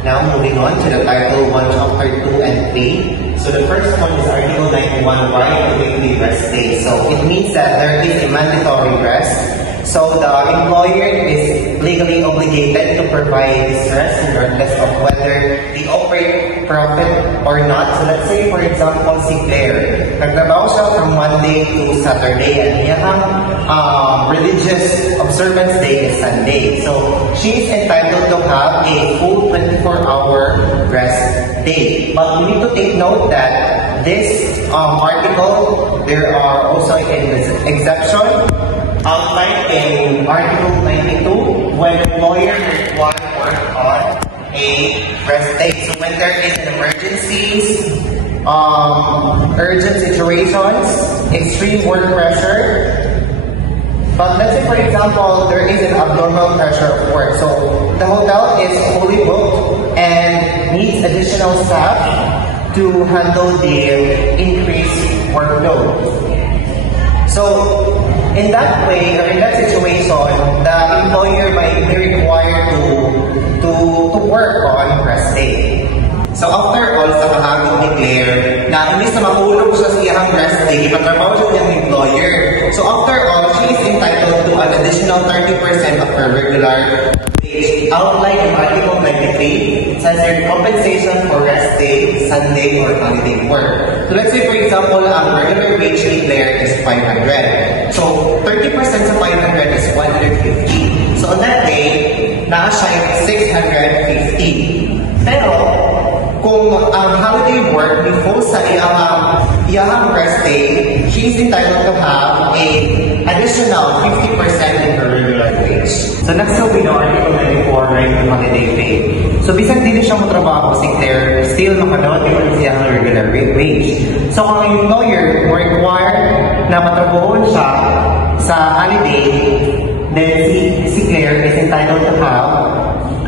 Now, moving on to the Title 1, Chapter 2 and 3. So the first one is Article 91, right to weekly rest day. So it means that there is a mandatory rest. So the employer is legally obligated to provide this rest regardless of whether they operate profit or not. So let's say, for example, si Claire. Nagtrabaho siya from Monday to Saturday and iyang religious observance day is Sunday. So she is entitled to have a full 24-hour rest day. But we need to take note that this article, there are also an exception outlined in Article 92 when employer requires work on a rest day. So when there is emergencies, urgent situations, extreme work pressure, but let's say for example, there is an abnormal pressure of work. So the hotel is fully booked and needs additional staff to handle the increased workload. So in that way, or in that situation, the employer might be required to work on rest day. So after all, sa kahagod ni Claire, na imbis na mahulog siya sa iyang rest day, ipatrabaho siya niyang employer. So after all, she is entitled to an additional 30% of her regular wage. Outlined in Article 93, it says there's compensation for rest day, Sunday, or holiday work. So let's say for example, ang regular wage ni Claire is 500. So 30% sa 500 is 150. So on that day, na-assign 650. Pero, kung ang holiday work ni falls sa iyang rest day, she is entitled to have a additional 50% in her regular wage. So next will be the Article 94, right, to holiday pay. So bisan din siya motrabaho si Claire, still makadawat din siya ang regular wage. So kung ang employer mo require na matrabahoon siya sa holiday, then si Claire is entitled to have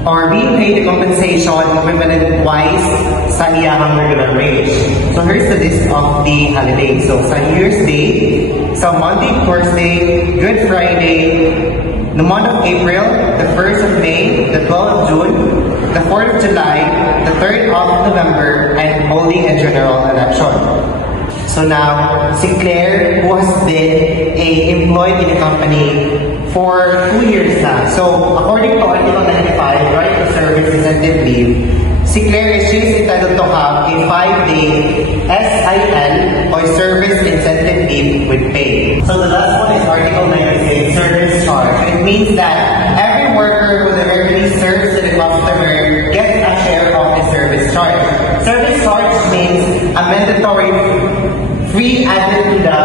or being paid the compensation equivalent twice sa iyang regular wage. So here's the list of the holidays. So sa New Year's Day, sa Monday, Thursday, Good Friday, the month of April, the 1st of May, the 12th of June, the 4th of July, the 3rd of November, and holding a general election. So now, si Claire, who has been employed in the company for 2 years na. So, according to Article 95, right to service incentive leave, si Claire, she is entitled to have a 5-day SIL or service incentive leave with pay. So the last one is Article 96, service charge. It means that every worker who directly serves the customer gets a share of the service charge. Service charge means a mandatory free added to the